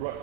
Right.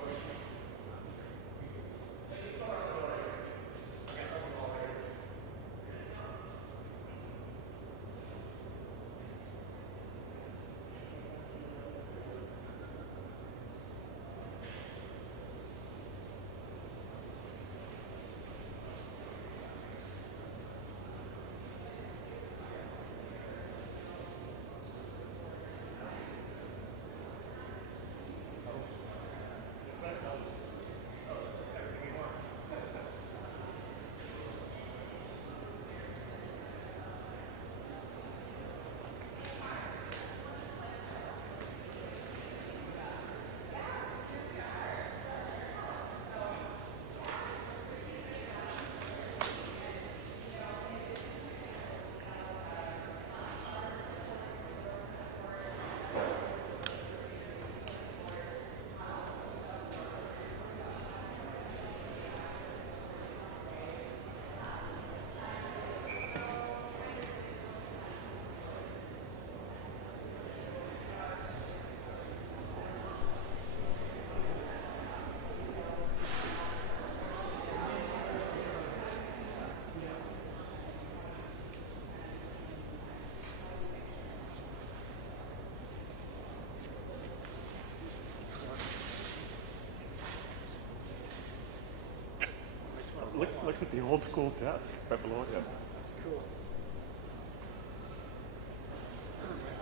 Look at the old school desk right below you. That's cool.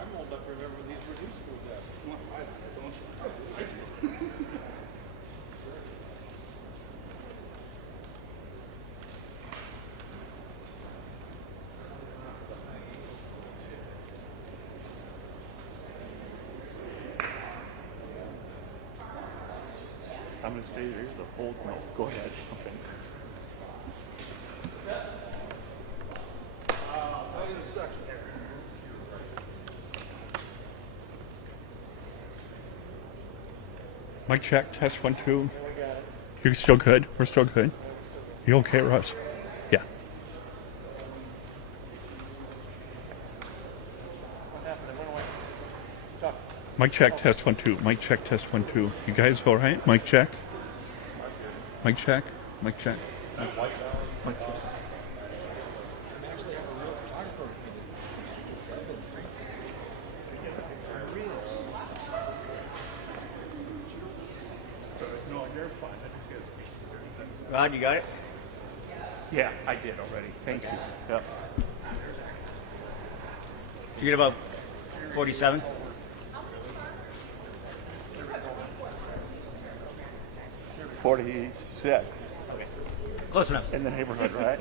I'm old enough to remember when these were new school desks. Well, I don't. I'm going to stay here the whole, no, go ahead. Okay. I'll tell you in a second here. Mic check, test 1, 2. We got it. You're still good? We're still good? You okay, Russ? Yeah. What happened? It went away. Talk. Mic check, test 1, 2. Mic check, test 1, 2. You guys all right? Mic check. Mic check. Mic check. Mic check. No, you're fine. Ron, you got it? Yeah, I did already. Thank you. Yep. You get about 47? $46 Okay. Close enough. in the neighborhood, right?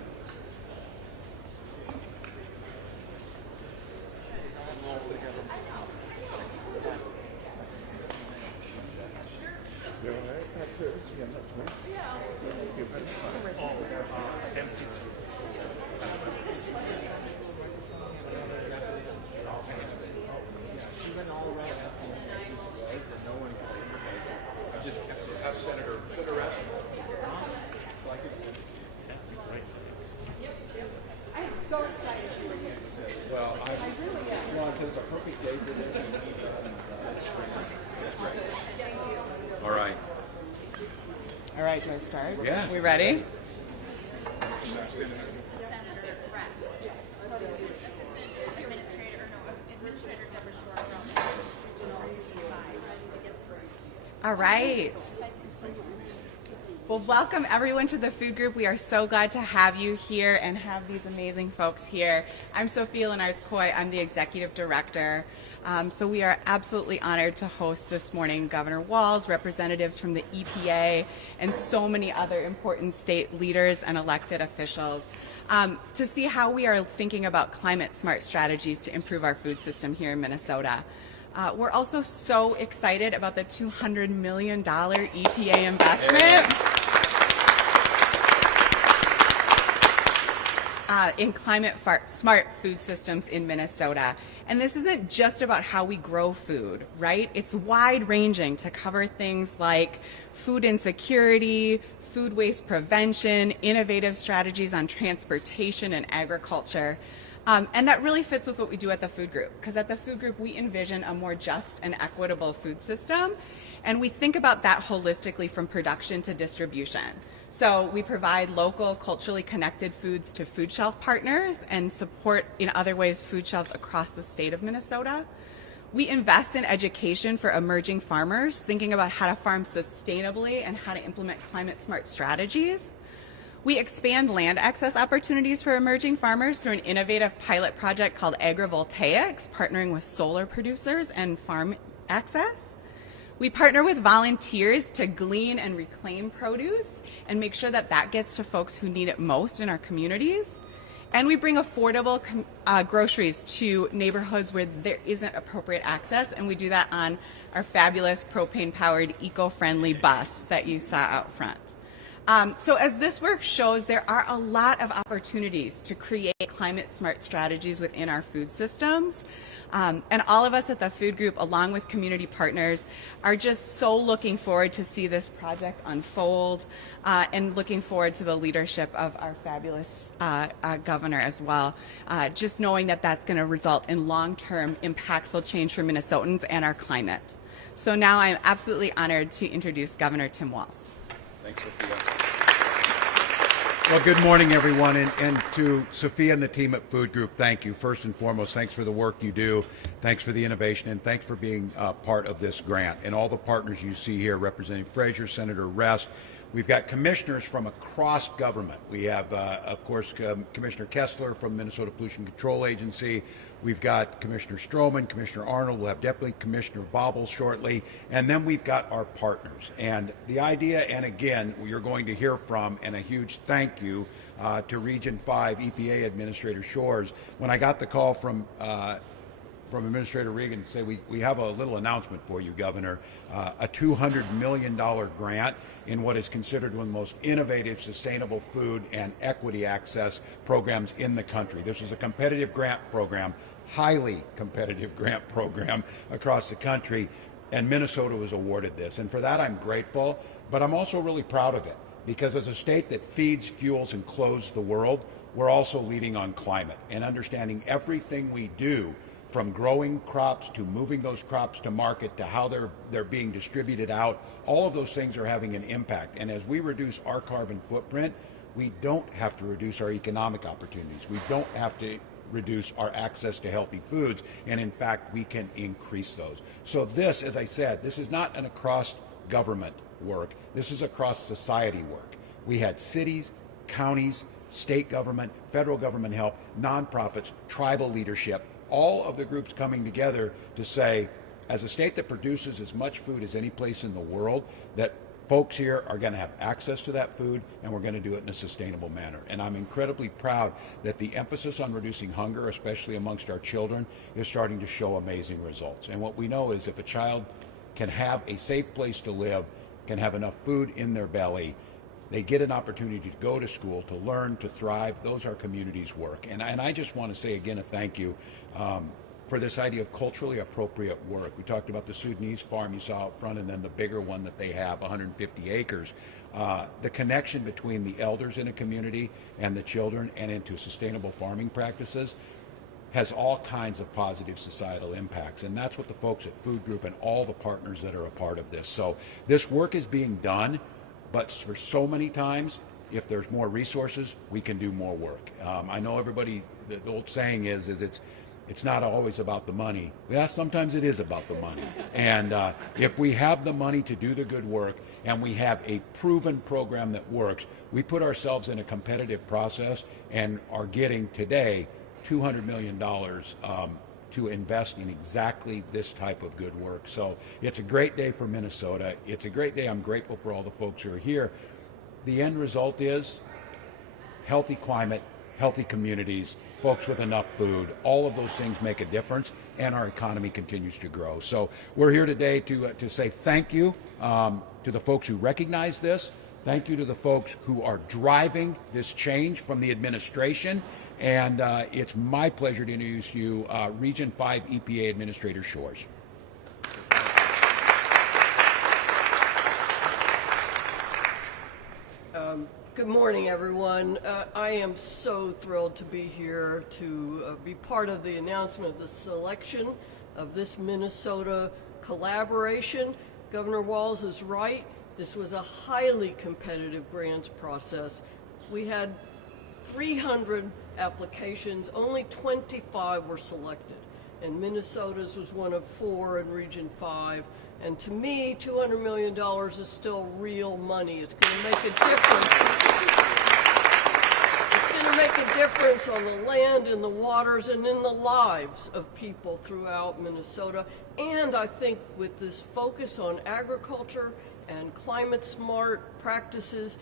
So excited for you. Well, I really am. well, it's the perfect day for this. All right. All right, do I start? Yeah. We ready? Senator Rest. Assistant Administrator Deborah Shore from Regional 5. All right. Well, welcome everyone to the food group. We are so glad to have you here and have these amazing folks here. I'm Sophie Lenars-Coy. I'm the executive director. So we are absolutely honored to host this morning Governor Walz, representatives from the EPA, and so many other important state leaders and elected officials to see how we are thinking about climate-smart strategies to improve our food system here in Minnesota. We're also so excited about the $200 million EPA investment in climate-smart food systems in Minnesota. And this isn't just about how we grow food, right? It's wide-ranging to cover things like food insecurity, food waste prevention, innovative strategies on transportation and agriculture. And that really fits with what we do at the food group, because at the food group we envision a more just and equitable food system. And we think about that holistically from production to distribution. So we provide local, culturally connected foods to food shelf partners and support in other ways food shelves across the state of Minnesota. We invest in education for emerging farmers, thinking about how to farm sustainably and how to implement climate smart strategies. We expand land access opportunities for emerging farmers through an innovative pilot project called Agrivoltaics, partnering with solar producers and farm access. We partner with volunteers to glean and reclaim produce and make sure that that gets to folks who need it most in our communities. And we bring affordable groceries to neighborhoods where there isn't appropriate access, and we do that on our fabulous propane-powered, eco-friendly bus that you saw out front. So as this work shows, there are a lot of opportunities to create climate-smart strategies within our food systems. And all of us at the Food Group, along with community partners, are just so looking forward to see this project unfold and looking forward to the leadership of our fabulous governor as well, just knowing that that's going to result in long-term impactful change for Minnesotans and our climate. So now I'm absolutely honored to introduce Governor Tim Walz. Thanks, Sophia. Well, good morning, everyone, and to Sophia and the team at Food Group, thank you. First and foremost, thanks for the work you do, thanks for the innovation, and thanks for being part of this grant. And all the partners you see here, representing Frazier, Senator Rest. We've got commissioners from across government. We have, of course, Commissioner Kessler from Minnesota Pollution Control Agency. We've got Commissioner Stroman, Commissioner Arnold. We'll have Deputy Commissioner Bobble shortly. And then we've got our partners. And the idea, and again, you're going to hear from, and a huge thank you to Region 5 EPA Administrator Shores. When I got the call from Administrator Regan to say, we have a little announcement for you, Governor, a $200 million grant in what is considered one of the most innovative, sustainable food and equity access programs in the country. This is a competitive grant program, highly competitive grant program across the country, and Minnesota was awarded this. And for that, I'm grateful, but I'm also really proud of it, because as a state that feeds, fuels, and clothes the world, we're also leading on climate and understanding everything we do, from growing crops to moving those crops to market to how they're being distributed out. All of those things are having an impact. And as we reduce our carbon footprint, we don't have to reduce our economic opportunities. We don't have to reduce our access to healthy foods. And in fact, we can increase those. So this, as I said, this is not an across government work. This is across society work. We had cities, counties, state government, federal government help, nonprofits, tribal leadership, all of the groups coming together to say, as a state that produces as much food as any place in the world, that folks here are going to have access to that food, and we're going to do it in a sustainable manner. And I'm incredibly proud that the emphasis on reducing hunger, especially amongst our children, is starting to show amazing results. And what we know is if a child can have a safe place to live, can have enough food in their belly, they get an opportunity to go to school, to learn, to thrive. Those are communities' work. And I just want to say again a thank you for this idea of culturally appropriate work. We talked about the Sudanese farm you saw out front, and then the bigger one that they have, 150 acres. The connection between the elders in a community and the children and into sustainable farming practices has all kinds of positive societal impacts. And that's what the folks at Food Group and all the partners that are a part of this. So this work is being done. But for so many times, if there's more resources, we can do more work. I know everybody, the old saying is it's not always about the money. Yeah, sometimes it is about the money. And if we have the money to do the good work and we have a proven program that works, we put ourselves in a competitive process and are getting today $200 million to invest in exactly this type of good work. So it's a great day for Minnesota. It's a great day. I'm grateful for all the folks who are here. The end result is healthy climate, healthy communities, folks with enough food. All of those things make a difference, and our economy continues to grow. So we're here today to say thank you to the folks who recognize this. Thank you to the folks who are driving this change from the administration. And it's my pleasure to introduce you Region 5 EPA Administrator Shores. Good morning, everyone. I am so thrilled to be here to be part of the announcement of the selection of this Minnesota collaboration. Governor Walz is right. This was a highly competitive grants process. We had 300 applications, only 25 were selected. And Minnesota's was one of 4 in Region 5. And to me, $200 million is still real money. It's going to make a difference. It's going to make a difference on the land, in the waters, and in the lives of people throughout Minnesota. And I think with this focus on agriculture and climate-smart practices,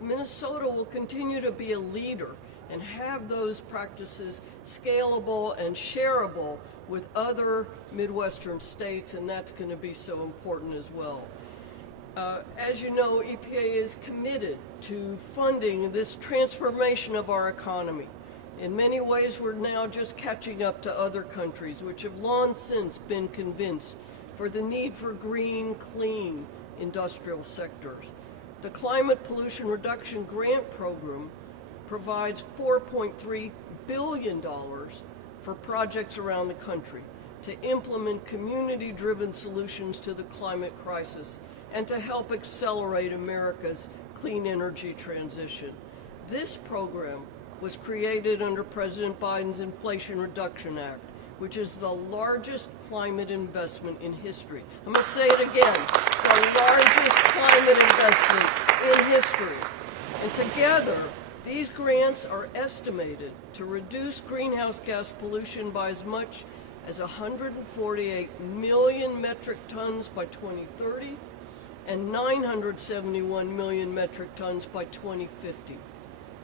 Minnesota will continue to be a leader and have those practices scalable and shareable with other Midwestern states, and that's going to be so important as well. As you know, EPA is committed to funding this transformation of our economy. In many ways, we're now just catching up to other countries, which have long since been convinced for the need for green, clean industrial sectors. The Climate Pollution Reduction Grant Program provides $4.3 billion for projects around the country to implement community-driven solutions to the climate crisis and to help accelerate America's clean energy transition. This program was created under President Biden's Inflation Reduction Act, which is the largest climate investment in history. I'm going to say it again, the largest climate investment in history. And together, these grants are estimated to reduce greenhouse gas pollution by as much as 148 million metric tons by 2030 and 971 million metric tons by 2050.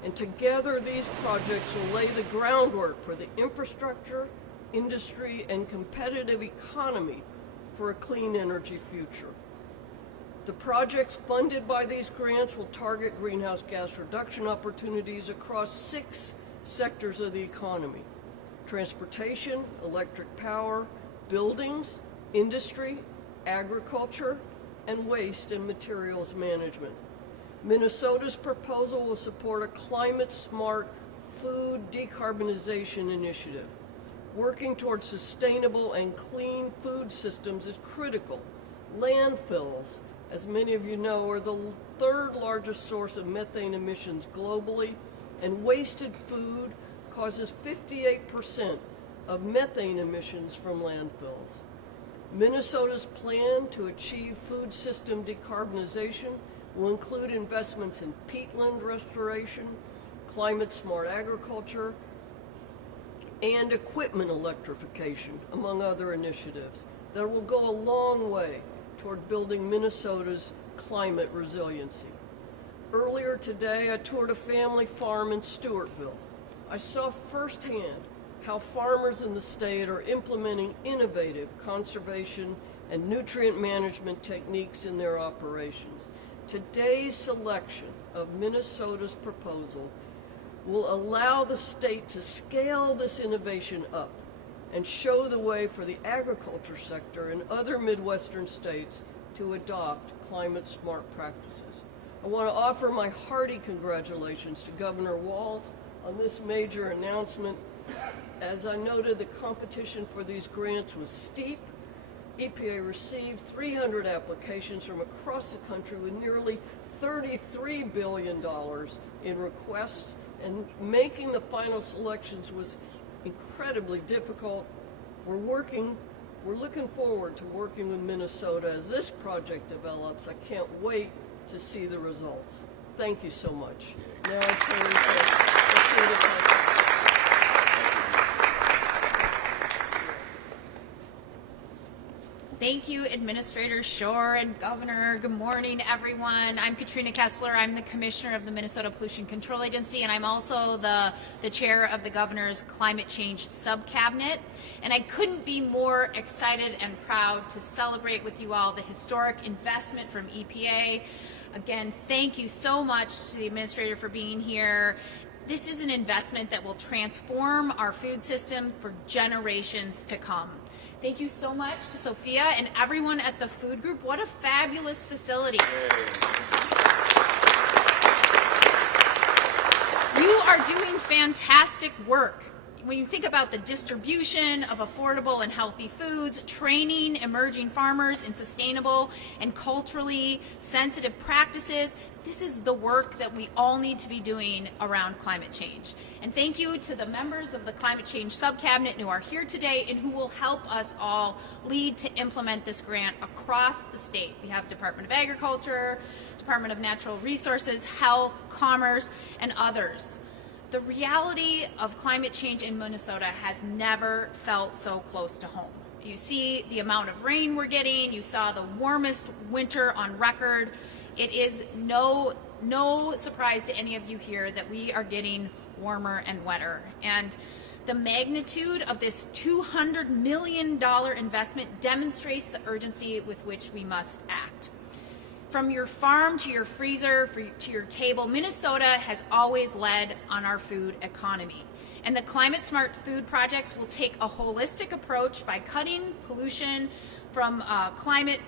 And together, these projects will lay the groundwork for the infrastructure, industry, and competitive economy for a clean energy future. The projects funded by these grants will target greenhouse gas reduction opportunities across 6 sectors of the economy: transportation, electric power, buildings, industry, agriculture, and waste and materials management. Minnesota's proposal will support a climate-smart food decarbonization initiative. Working towards sustainable and clean food systems is critical. Landfills, as many of you know, are the 3rd largest source of methane emissions globally, and wasted food causes 58% of methane emissions from landfills. Minnesota's plan to achieve food system decarbonization will include investments in peatland restoration, climate-smart agriculture, and equipment electrification, among other initiatives that will go a long way toward building Minnesota's climate resiliency. Earlier today, I toured a family farm in Stewartville. I saw firsthand how farmers in the state are implementing innovative conservation and nutrient management techniques in their operations. Today's selection of Minnesota's proposal will allow the state to scale this innovation up and show the way for the agriculture sector in other Midwestern states to adopt climate-smart practices. I want to offer my hearty congratulations to Governor Walz on this major announcement. As I noted, the competition for these grants was steep. EPA received 300 applications from across the country with nearly $33 billion in requests, and making the final selections was incredibly difficult. We're looking forward to working with Minnesota as this project develops. I can't wait to see the results. Thank you so much. Now I turn to the question. Thank you, Administrator Shore and Governor. Good morning, everyone. I'm Katrina Kessler. I'm the Commissioner of the Minnesota Pollution Control Agency, and I'm also the Chair of the Governor's Climate Change Subcabinet. And I couldn't be more excited and proud to celebrate with you all the historic investment from EPA. Again, thank you so much to the Administrator for being here. This is an investment that will transform our food system for generations to come. Thank you so much to Sophia and everyone at the food group. What a fabulous facility. You are doing fantastic work. when you think about the distribution of affordable and healthy foods, training emerging farmers in sustainable and culturally sensitive practices, this is the work that we all need to be doing around climate change. And thank you to the members of the Climate Change Subcabinet who are here today and who will help us all lead to implement this grant across the state. We have Department of Agriculture, Department of Natural Resources, Health, Commerce, and others. The reality of climate change in Minnesota has never felt so close to home. You see the amount of rain we're getting, you saw the warmest winter on record. It is no surprise to any of you here that we are getting warmer and wetter. And the magnitude of this $200 million investment demonstrates the urgency with which we must act. From your farm to your freezer, to your table, Minnesota has always led on our food economy. And the Climate Smart Food Projects will take a holistic approach by cutting pollution from climate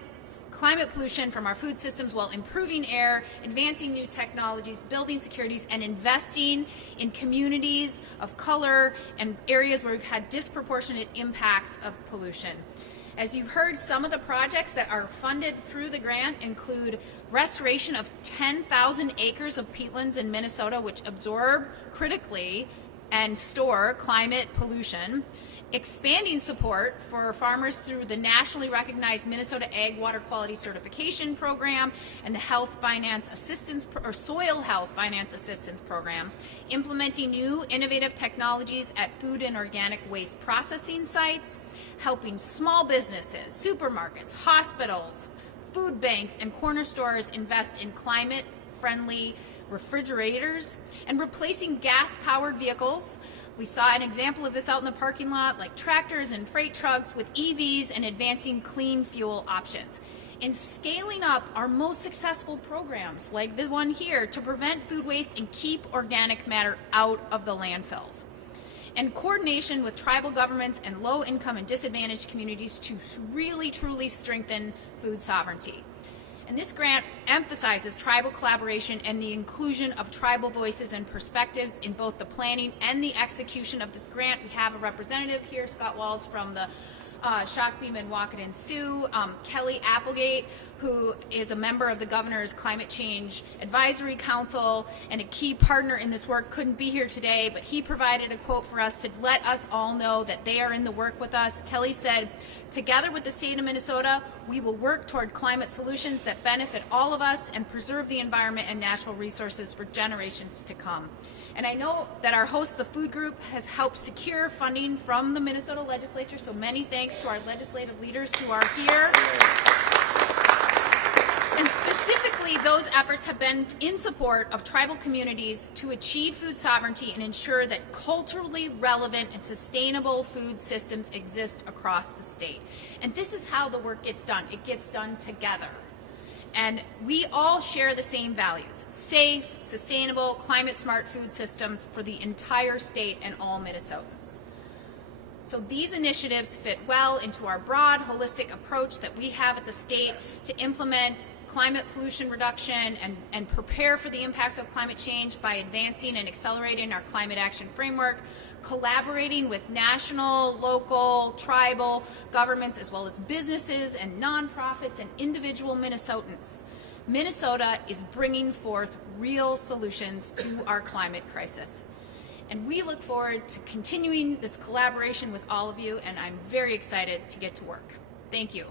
pollution from our food systems while improving air, advancing new technologies, building securities, and investing in communities of color and areas where we've had disproportionate impacts of pollution. As you've heard, some of the projects that are funded through the grant include restoration of 10,000 acres of peatlands in Minnesota, which absorb critically and store climate pollution, expanding support for farmers through the nationally recognized Minnesota Ag Water Quality Certification Program and the Health Finance Assistance or Soil Health Finance Assistance Program, implementing new innovative technologies at food and organic waste processing sites, helping small businesses, supermarkets, hospitals, food banks, and corner stores invest in climate-friendly refrigerators, and replacing gas-powered vehicles. We saw an example of this out in the parking lot, like tractors and freight trucks with EVs, and advancing clean fuel options. In scaling up our most successful programs, like the one here, to prevent food waste and keep organic matter out of the landfills. And coordination with tribal governments and low-income and disadvantaged communities to really, truly strengthen food sovereignty. And this grant emphasizes tribal collaboration and the inclusion of tribal voices and perspectives in both the planning and the execution of this grant. We have a representative here, Scott Walz from the Shakopee and Wahkiton Sioux, Kelly Applegate, who is a member of the Governor's Climate Change Advisory Council and a key partner in this work, couldn't be here today, but he provided a quote for us to let us all know that they are in the work with us. Kelly said, "Together with the state of Minnesota, we will work toward climate solutions that benefit all of us and preserve the environment and natural resources for generations to come." And I know that our host, the food group, has helped secure funding from the Minnesota legislature, so many thanks to our legislative leaders who are here. And specifically, those efforts have been in support of tribal communities to achieve food sovereignty and ensure that culturally relevant and sustainable food systems exist across the state. And this is how the work gets done. It gets done together. And we all share the same values: safe, sustainable, climate-smart food systems for the entire state and all Minnesotans. So these initiatives fit well into our broad, holistic approach that we have at the state to implement climate pollution reduction and prepare for the impacts of climate change by advancing and accelerating our climate action framework, collaborating with national, local, tribal governments, as well as businesses and nonprofits and individual Minnesotans. Minnesota is bringing forth real solutions to our climate crisis. And we look forward to continuing this collaboration with all of you, and I'm very excited to get to work. Thank you.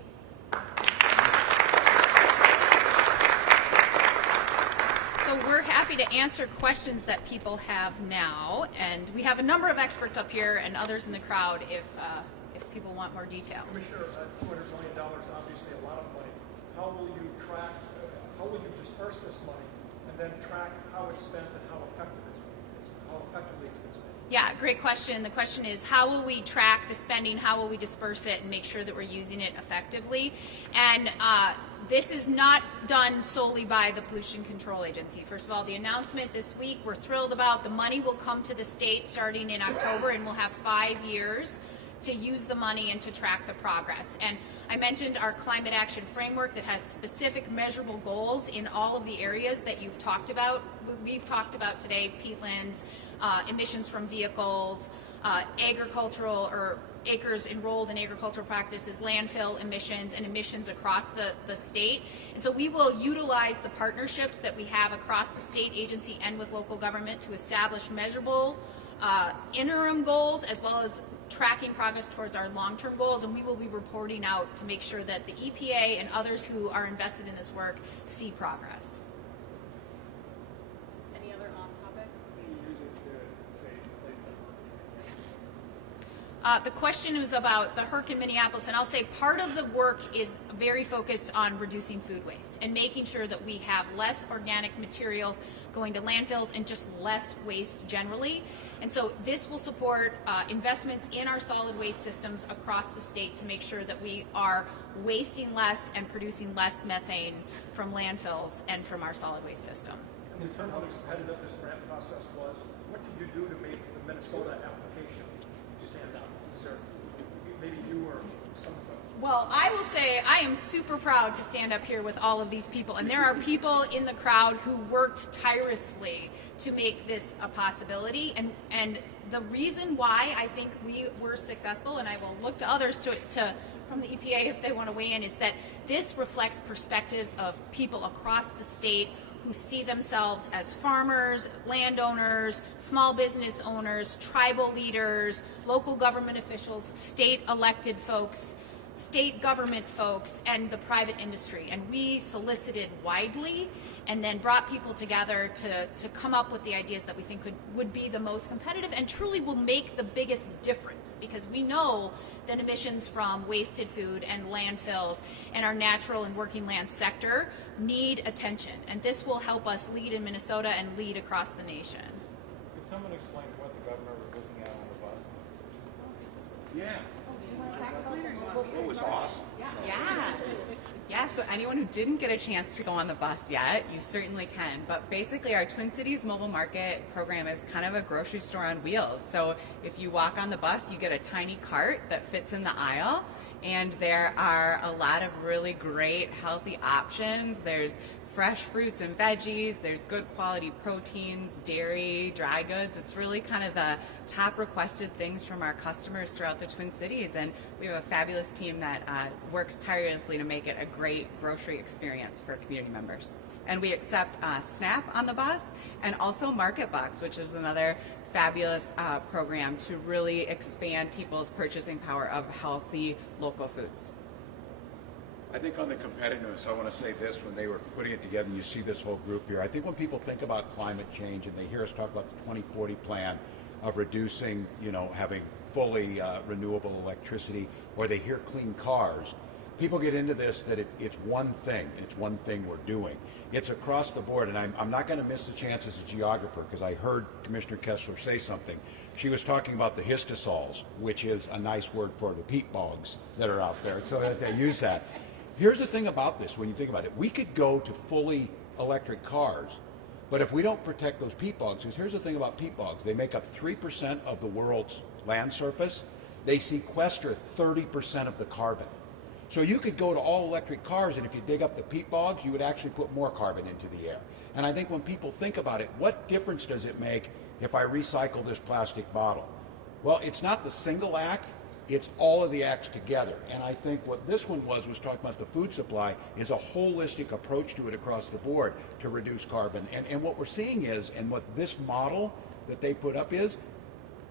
So we're happy to answer questions that people have now, and we have a number of experts up here and others in the crowd if people want more details. Commissioner, $200 million, obviously a lot of money. How will you track, how will you disperse this money and then track how it's spent and how effectively it's been spent? Yeah, great question. The question is, how will we track the spending? How will we disperse it and make sure that we're using it effectively? And this is not done solely by the Pollution Control Agency. First of all, the announcement this week we're thrilled about. The money will come to the state starting in October, and we'll have 5 years to use the money and to track the progress. And I mentioned our climate action framework that has specific measurable goals in all of the areas that you've talked about. We've talked about today: peatlands, emissions from vehicles, agricultural or acres enrolled in agricultural practices, landfill emissions, and emissions across the state. And so we will utilize the partnerships that we have across the state agency and with local government to establish measurable interim goals as well as tracking progress towards our long-term goals, and we will be reporting out to make sure that the EPA and others who are invested in this work see progress. Any other on-topic? The question was about the HERC in Minneapolis, and I'll say part of the work is very focused on reducing food waste and making sure that we have less organic materials going to landfills and just less waste generally. And so this will support investments in our solid waste systems across the state to make sure that we are wasting less and producing less methane from landfills and from our solid waste system. In terms of how competitive this grant process was, what did you do to make the Minnesota application stand out? Is there maybe you or some of them? Well, I will say I am super proud to stand up here with all of these people, and there are people in the crowd who worked tirelessly to make this a possibility, and the reason why I think we were successful, and I will look to others to from the EPA if they want to weigh in, is that this reflects perspectives of people across the state who see themselves as farmers, landowners, small business owners, tribal leaders, local government officials, state elected folks, state government folks, and the private industry. And we solicited widely and then brought people together to come up with the ideas that we think would be the most competitive and truly will make the biggest difference, because we know that emissions from wasted food and landfills and our natural and working land sector need attention. And this will help us lead in Minnesota and lead across the nation. Could someone explain what the governor was looking at on the bus? Yeah. It was awesome. Yeah, so anyone who didn't get a chance to go on the bus yet, you certainly can. But basically our Twin Cities mobile market program is kind of a grocery store on wheels. So if you walk on the bus, you get a tiny cart that fits in the aisle, and there are a lot of really great healthy options. There's fresh fruits and veggies, there's good quality proteins, dairy, dry goods. It's really kind of the top requested things from our customers throughout the Twin Cities, and we have a fabulous team that works tirelessly to make it a great grocery experience for community members. And we accept SNAP on the bus, and also Market Bucks, which is another fabulous program to really expand people's purchasing power of healthy local foods. I think on the competitiveness, I want to say this, when they were putting it together, and you see this whole group here, I think when people think about climate change and they hear us talk about the 2040 plan of reducing, having fully renewable electricity, or they hear clean cars, people get into this that it's one thing. It's one thing we're doing. It's across the board, and I'm not going to miss the chance as a geographer, because I heard Commissioner Kessler say something. She was talking about the histosols, which is a nice word for the peat bogs that are out there, so they use that. Here's the thing about this, when you think about it. We could go to fully electric cars, but if we don't protect those peat bogs, because here's the thing about peat bogs. They make up 3% of the world's land surface. They sequester 30% of the carbon. So you could go to all electric cars, and if you dig up the peat bogs, you would actually put more carbon into the air. And I think when people think about it, what difference does it make if I recycle this plastic bottle? Well, it's not the single act. It's all of the acts together. And I think what this one was talking about the food supply is a holistic approach to it across the board to reduce carbon. And what we're seeing is, and what this model that they put up is,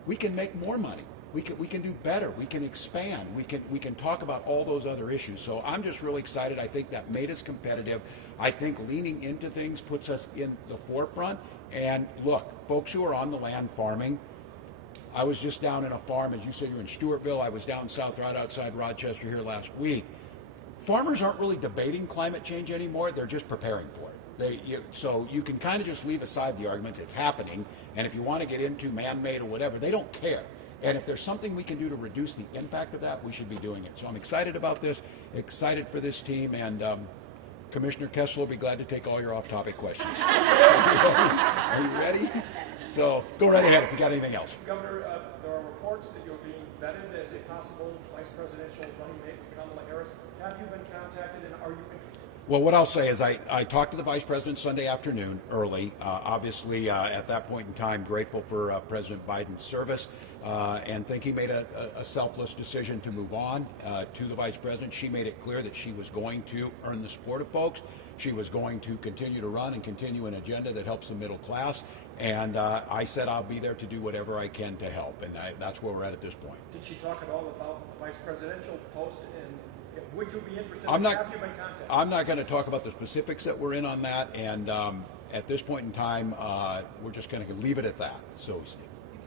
we can make more money. We can do better. We can expand. We can talk about all those other issues. So I'm just really excited. I think that made us competitive. I think leaning into things puts us in the forefront. And look, folks who are on the land farming, I was just down in a farm, as you said, you're in Stewartville. I was down south right outside Rochester here last week. Farmers aren't really debating climate change anymore. They're just preparing for it. So you can kind of just leave aside the arguments. It's happening. And if you want to get into man-made or whatever, they don't care. And if there's something we can do to reduce the impact of that, we should be doing it. So I'm excited about this, excited for this team, and Commissioner Kessler will be glad to take all your off-topic questions. Are you ready? So go right ahead if you got anything else. Governor, there are reports that you're being vetted as a possible vice presidential running mate with Kamala Harris. Have you been contacted, and are you interested? Well, what I'll say is I talked to the Vice President Sunday afternoon early. Obviously, at that point in time, grateful for President Biden's service and think he made a selfless decision to move on to the Vice President. She made it clear that she was going to earn the support of folks. She was going to continue to run and continue an agenda that helps the middle class. And I said I'll be there to do whatever I can to help. And that's where we're at this point. Did she talk at all about the vice presidential post, and would you be interested I'm in not, have you been contacted? I'm not going to talk about the specifics that we're in on that. And at this point in time, we're just going to leave it at that. So, You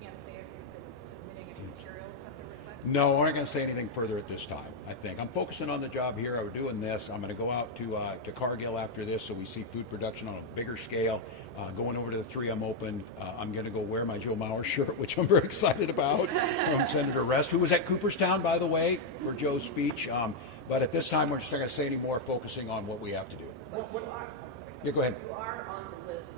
can't say if you've been submitting any materials at the request? no, I'm not going to say anything further at this time. I think I'm focusing on the job here. We're doing this. I'm going to go out to Cargill after this, so we see food production on a bigger scale. Going over to the 3M Open, I'm going to go wear my Joe Mauer shirt, which I'm very excited about, from Senator Rest, who was at Cooperstown, by the way, for Joe's speech. But at this time, we're just not going to say any more, focusing on what we have to do. Yeah, go ahead. You are on the list,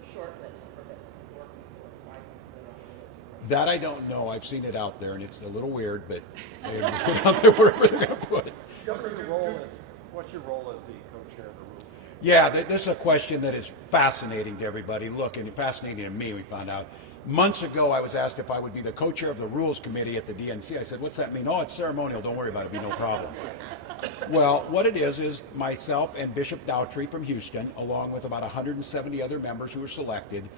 the short list for this, working for 5 months. That I don't know. I've seen it out there, and it's a little weird, but they're going to put it out there wherever they're going to put it. What's your role as the co-chair of the Rules? Yeah, this is a question that is fascinating to everybody. Look, and fascinating to me, we found out. Months ago, I was asked if I would be the co-chair of the Rules Committee at the DNC. I said, what's that mean? Oh, it's ceremonial. Don't worry about it. It'll be no problem. Well, what it is myself and Bishop Dowtrey from Houston, along with about 170 other members who were selected,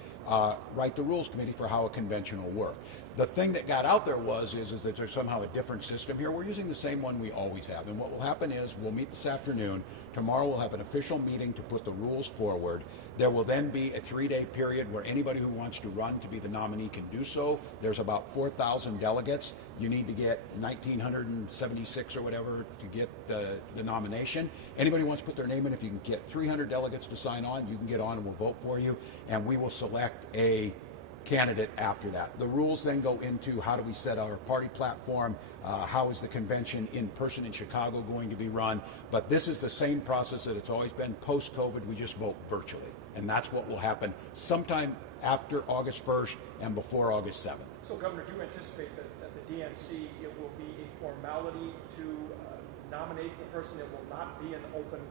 write the Rules Committee for how a convention will work. The thing that got out there is that there's somehow a different system here. We're using the same one we always have. And what will happen is we'll meet this afternoon. Tomorrow we'll have an official meeting to put the rules forward. There will then be a 3-day period where anybody who wants to run to be the nominee can do so. There's about 4,000 delegates. You need to get 1,976 or whatever to get the nomination. Anybody who wants to put their name in, if you can get 300 delegates to sign on, you can get on and we'll vote for you. And we will select a candidate after that. The rules then go into how do we set our party platform, how is the convention in person in Chicago going to be run, but this is the same process that it's always been. Post-COVID, we just vote virtually, and that's what will happen sometime after August 1st and before August 7th. So, Governor, do you anticipate that at the DNC it will be a formality to nominate the person? It will not be an open convention?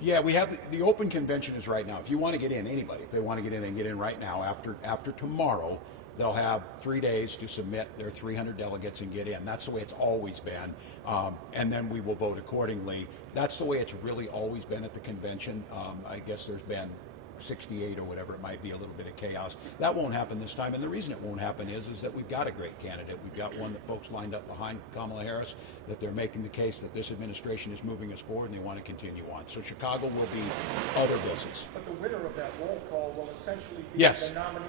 Yeah, we have the open convention is right now. If you want to get in, anybody, if they want to get in, they can get in right now. After tomorrow, they'll have 3 days to submit their 300 delegates and get in. That's the way it's always been. And then we will vote accordingly. That's the way it's really always been at the convention. I guess there's been 68 or whatever it might be, a little bit of chaos. That won't happen this time, and the reason it won't happen is that we've got a great candidate. We've got one that folks lined up behind Kamala Harris, that they're making the case that this administration is moving us forward and they want to continue on. So Chicago will be other business. But the winner of that roll call will essentially be Yes. the nominee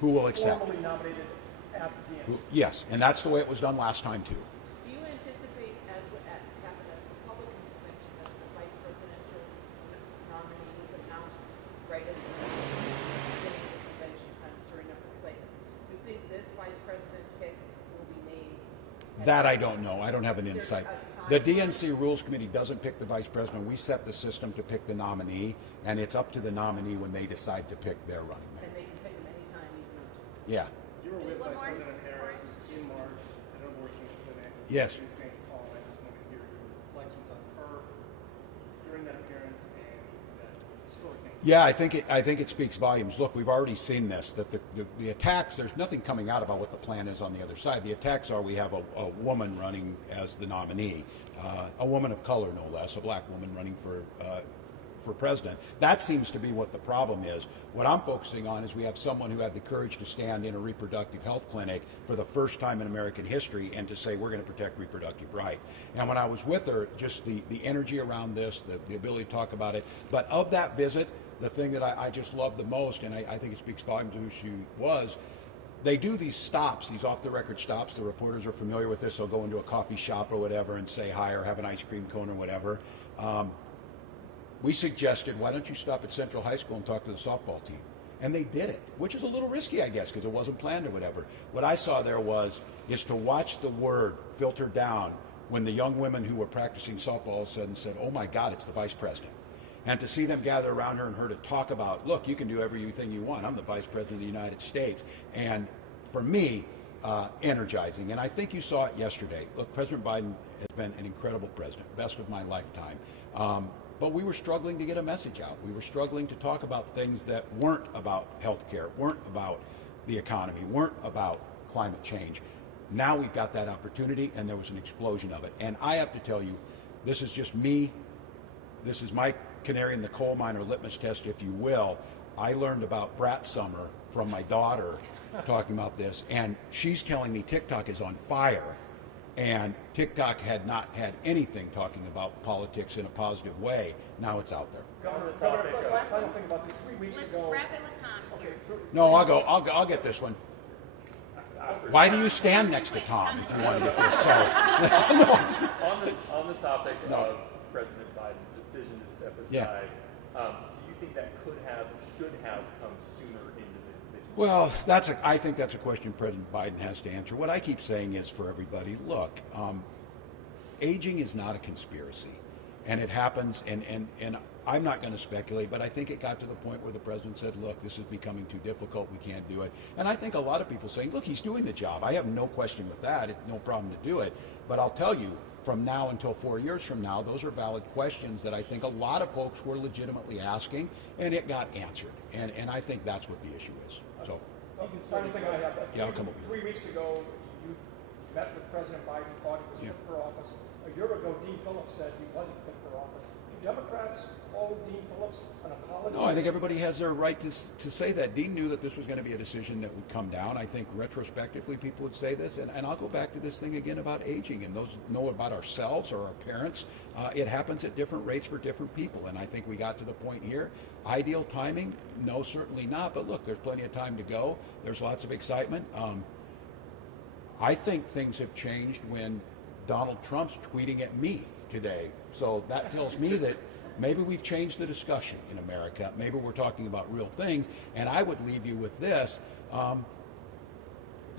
Who will accept. formally nominated at the DNC. Yes, and that's the way it was done last time too. Do you anticipate, as at having a Republican convention, that the vice presidential nominee was announced right at the beginning of the convention, kind of stirring up excitement? Do you think this vice president pick will be named? That I don't know. I don't have an insight. The DNC Rules Committee doesn't pick the vice president. We set the system to pick the nominee, and it's up to the nominee when they decide to pick their running mate. And they can pick him anytime, even though. Yeah. You were with One Vice more. President Harris in March at an abortion clinic Yes. in St. Paul. I just want to hear your reflections on her during that appearance and that historic thing. Yeah, I think it speaks volumes. Look, we've already seen this, that the attacks, there's nothing coming out about what the plan is on the other side. The attacks are we have a woman running as the nominee, a woman of color no less, a black woman running for president. That seems to be what the problem is. What I'm focusing on is we have someone who had the courage to stand in a reproductive health clinic for the first time in American history and to say we're going to protect reproductive rights. And when I was with her, just the energy around this, the ability to talk about it. But of that visit, the thing that I just loved the most, and I think it speaks volumes to who she was, they do these stops, these off-the-record stops. The reporters are familiar with this. They'll go into a coffee shop or whatever and say hi or have an ice cream cone or whatever. We suggested, why don't you stop at Central High School and talk to the softball team? And they did it, which is a little risky, I guess, because it wasn't planned or whatever. What I saw there is to watch the word filter down when the young women who were practicing softball all of a sudden said, oh my God, it's the vice president. And to see them gather around her and her to talk about, look, you can do everything you want. I'm the vice president of the United States. And for me, energizing. And I think you saw it yesterday. Look, President Biden has been an incredible president, best of my lifetime. But we were struggling to get a message out. We were struggling to talk about things that weren't about healthcare, weren't about the economy, weren't about climate change. Now we've got that opportunity, and there was an explosion of it. And I have to tell you, this is just me. This is my canary in the coal mine, or litmus test, if you will. I learned about Brat Summer from my daughter talking about this, and she's telling me TikTok is on fire. And TikTok had not had anything talking about politics in a positive way. Now it's out there. Governor, final thing about this, 3 weeks Let's ago. wrap it with Tom here. No, I'll get this one. Why do you stand next to Tom if you want to get this? So, on the topic No. of President Biden's decision to step aside, Yeah. Do you think that should have come sooner into the Well, I think that's a question President Biden has to answer. What I keep saying is, for everybody, look, aging is not a conspiracy, and it happens. And I'm not going to speculate, but I think it got to the point where the president said, "Look, this is becoming too difficult. We can't do it." And I think a lot of people saying, "Look, he's doing the job. I have no question with that. It's no problem to do it." But I'll tell you, from now until 4 years from now, those are valid questions that I think a lot of folks were legitimately asking, and it got answered. And I think that's what the issue is. So, Final thing I have. Yeah, I'll come over here. 3 weeks ago, you met with President Biden, thought he was fit for office. A year ago, Dean Phillips said he wasn't fit for office. Do Democrats owe Dean Phillips an apology? no, I think everybody has their right to say that. Dean knew that this was going to be a decision that would come down. I think retrospectively people would say this, and I'll go back to this thing again about aging, and those know about ourselves or our parents. It happens at different rates for different people, and I think we got to the point here. Ideal timing? No, certainly not, but look, there's plenty of time to go. There's lots of excitement. I think things have changed when Donald Trump's tweeting at me today. So that tells me that maybe we've changed the discussion in America. Maybe we're talking about real things. And I would leave you with this.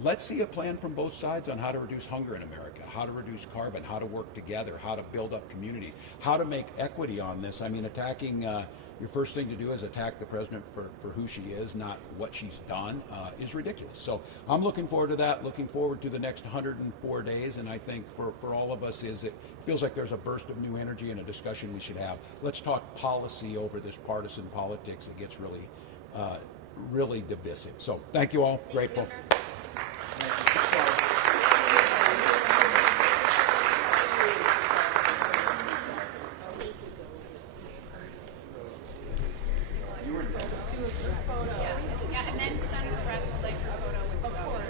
Let's see a plan from both sides on how to reduce hunger in America, how to reduce carbon, how to work together, how to build up communities, how to make equity on this. I mean, attacking, your first thing to do is attack the president for who she is, not what she's done, is ridiculous. So I'm looking forward to that, looking forward to the next 104 days, and I think for all of us it feels like there's a burst of new energy and a discussion we should have. Let's talk policy over this partisan politics that gets really divisive. So thank you all. Grateful. Yeah, and then Senator Rest would like her photo with the governor.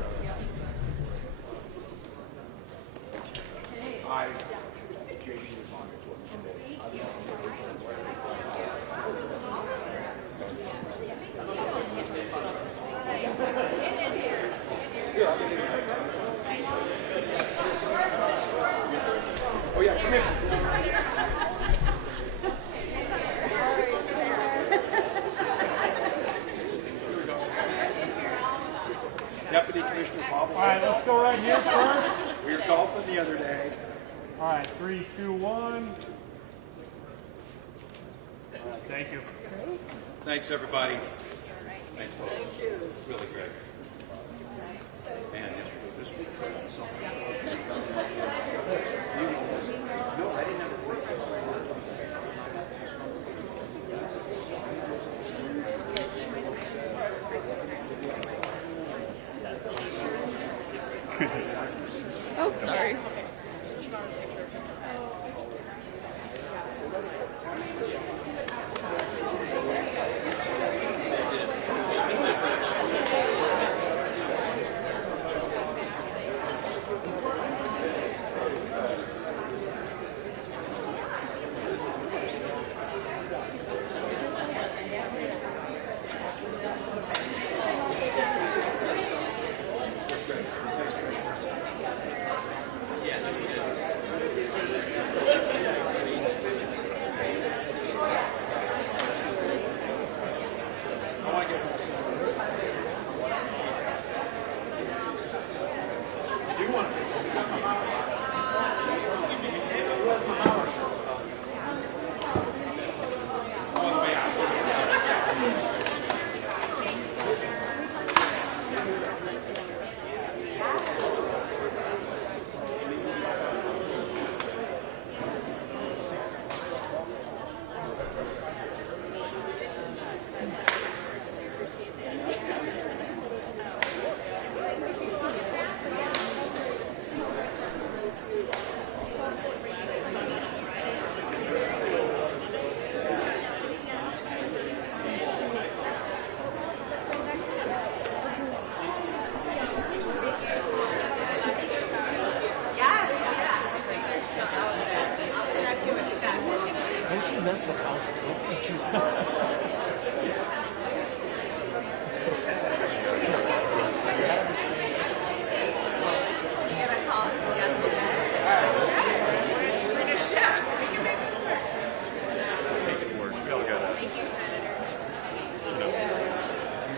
Oh, yeah, Commissioner. Deputy Commissioner Pavel. All right, let's go right here first. We were golfing the other day. All right, 3, 2, 1. All right, thank you. Thanks, everybody. Thanks, folks. Thank you. It's really great. Man, this week so no, I didn't have a break. Oh, sorry. Yeah.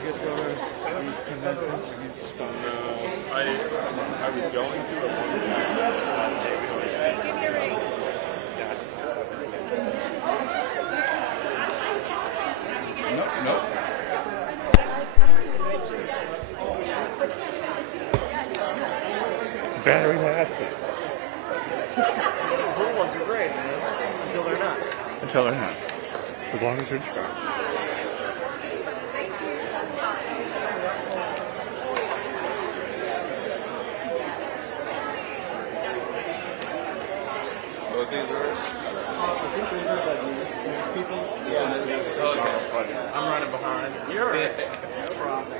get to go to these conventions? Have you just gone? I was going to the one Nope, nope. Battery lasted The little ones are great, man. Until they're not. until they're not. As long as you're charged. What these are? I think those are like news people's. Okay. I'm running behind. You're right. No problem.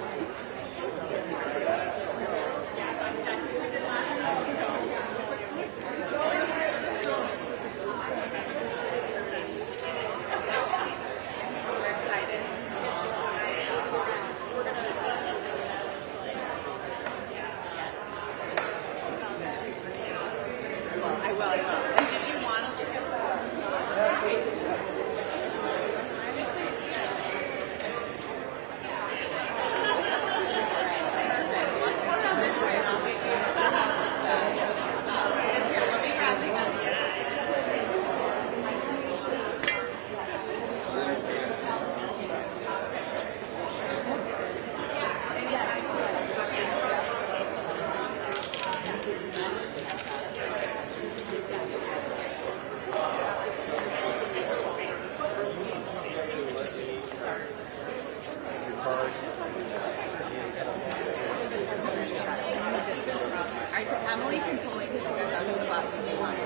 Alright, so Emily can totally take you guys out to the bus if you want to.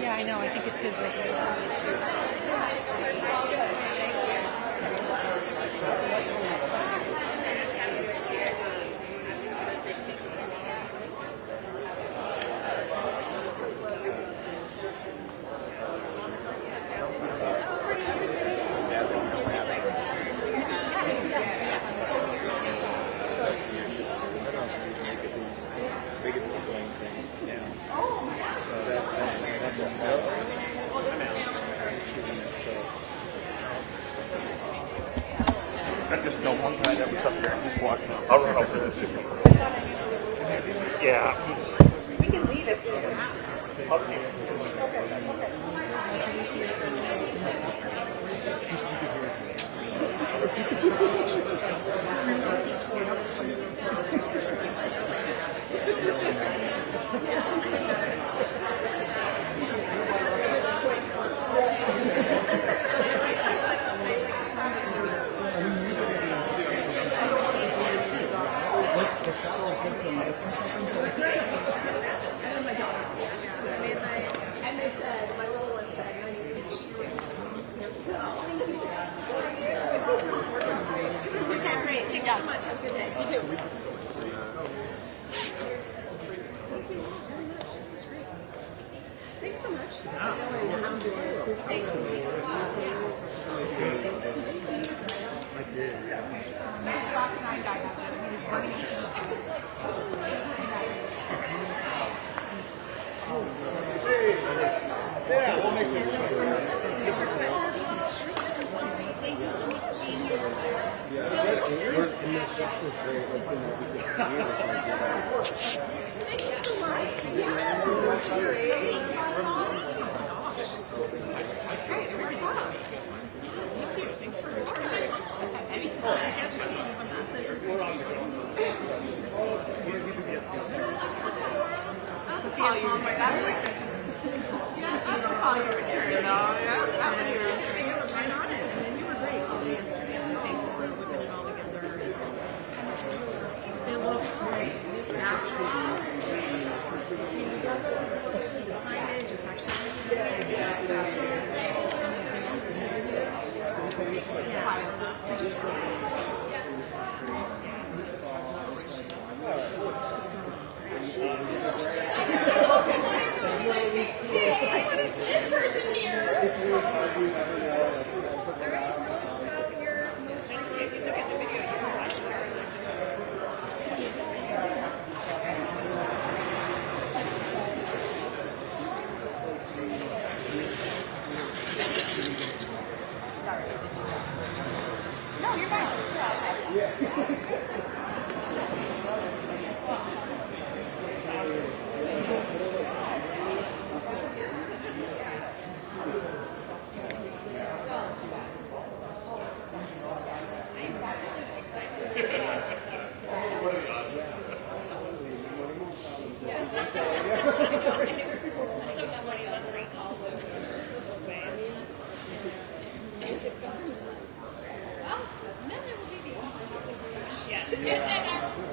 Yeah, I know. I think it's his right there. I just know one guy that was up there and he's walking up. I'll run over this. Yeah. We can leave it here. I'll see you. And they said, my little one said, nice to meet you. Okay, great. Thanks so much. Have a good day. You too. Thanks so much. Thank Yeah, we'll make this. Thanks for returning. I guess we can leave a message and say, That's a call you. That's like this. Yeah, that's a call you return, though. Yeah, that would be I think it was right on it. And then you were great all day yesterday. So thanks for whipping it all together. It looked great. It's natural. The signage is actually it's actually did you tell me? This person here. And then I was